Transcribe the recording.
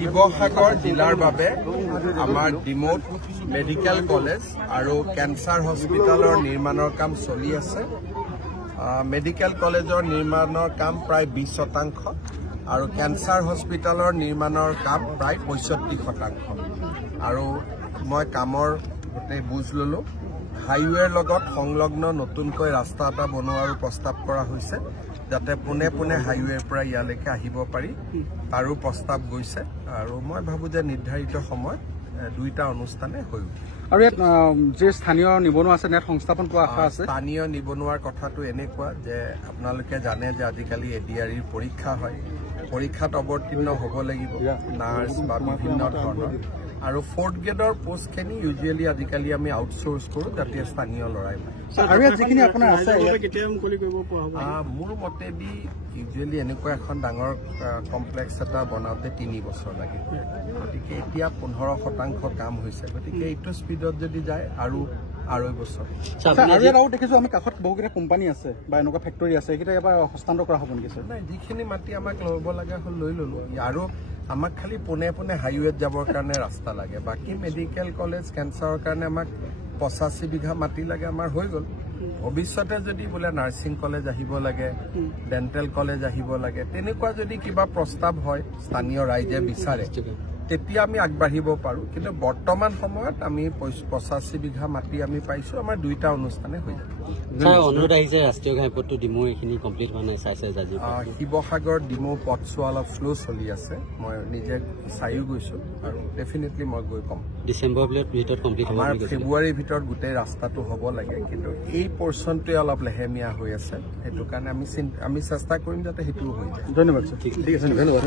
শিৱসাগৰ জিলাৰ বাবে আমাৰ ডিমৌত মেডিকেল কলেজ আৰু কেঞ্চাৰ হস্পিটেলৰ নিৰ্মাণৰ কাম চলি আছে। মেডিকেল কলেজৰ নিৰ্মাণৰ কাম প্ৰায় 20% আৰু কেঞ্চাৰ হস্পিটেলৰ নিৰ্মাণৰ কাম প্ৰায় 65%। আৰু মই কামৰ গোটেই বুজ ললো। হাইৱেৰ লগত সংলগ্ন নতুনকৈ ৰাস্তা এটা বনোৱাৰ প্ৰস্তাৱ কৰা হৈছে, যাতে পোনে পোনে হাইৱেৰ পৰা ইয়ালৈকে আহিব পাৰি, তাৰো প্ৰস্তাৱ গৈছে। আৰু মই ভাবো যে নিৰ্ধাৰিত সময়ত দুইটা অনুষ্ঠানে হৈ উঠিব। আৰু ইয়াত যে স্থানীয় নিবনুৱা আছে, নেট সংস্থাপন পোৱা আশা আছে। স্থানীয় নিবনুৱাৰ কথাটো এনেকুৱা যে আপোনালোকে জানে যে আজিকালি এডিআৰিৰ পৰীক্ষা হয়, পৰীক্ষাত অৱতীৰ্ণ হ'ব লাগিব নাৰ্ছ বা বিভিন্ন ধৰণৰ। আৰু 4th গ্ৰেডৰ পোষ্টখিনি ইউজুৱেলি আজিকালি আমি আউটচোৰ্চ কৰোঁ, যাতে স্থানীয় ল'ৰাই পায়। মোৰ মতেদি ইউজুৱেলি এনেকুৱা এখন ডাঙৰ কমপ্লেক্স এটা বনাওঁতে 3 বছৰ লাগে, গতিকে এতিয়া 15% কাম হৈছে, গতিকে এইটো স্পীডত যদি যায় আৰু 2.5 বছৰ। আৰু দেখিছো আমি কাষত বহুকেইটা কোম্পানী আছে বা এনেকুৱা ফেক্টৰী আছে, এইকেইটা এবাৰ হস্তান্তৰ কৰা হ'ব নেকি? নাই, যিখিনি মাটি আমাক ল'ব লগা হ'ল লৈ ল'লো। আৰু আমাক খালি পোনে পোনে হাইৱেত যাবৰ কাৰণে ৰাস্তা লাগে, বাকী মেডিকেল কলেজ কেঞ্চাৰৰ কাৰণে আমাক 85 বিঘা মাটি লাগে, আমাৰ হৈ গ'ল। ভৱিষ্যতে যদি বোলে নাৰ্ছিং কলেজ আহিব লাগে, ডেণ্টেল কলেজ আহিব লাগে, তেনেকুৱা যদি কিবা প্ৰস্তাৱ হয় স্থানীয় ৰাইজে বিচাৰে, তেতিয়া আমি আগবাঢ়িব পাৰোঁ। কিন্তু বৰ্তমান সময়ত আমি 85 বিঘা মাটি আমি পাইছোঁ, আমাৰ দুইটা অনুষ্ঠানে হৈ যাব। অনুৰোধ আহিছে ৰাষ্ট্ৰীয় ঘাইপথটো ডিমৌ এইখিনি কমপ্লিট হোৱা নাই, শিৱসাগৰ ডিমৌ পথছোৱা অলপ শ্ল' চলি আছে, মই নিজে চাইও গৈছোঁ আৰু ডেফিনেটলি মই গৈ কম। ডিচেম্বৰৰ ভিতৰত কমপ্লিট হ'ব। আমাৰ ফেব্ৰুৱাৰীৰ ভিতৰত গোটেই ৰাস্তাটো হ'ব লাগে, কিন্তু এই পৰ্চনটোৱে অলপ লেহেমীয়া হৈ আছে, সেইটো কাৰণে আমি চেষ্টা কৰিম যাতে সেইটোও হৈ যায়। ধন্যবাদ। ঠিক আছে, ধন্যবাদ।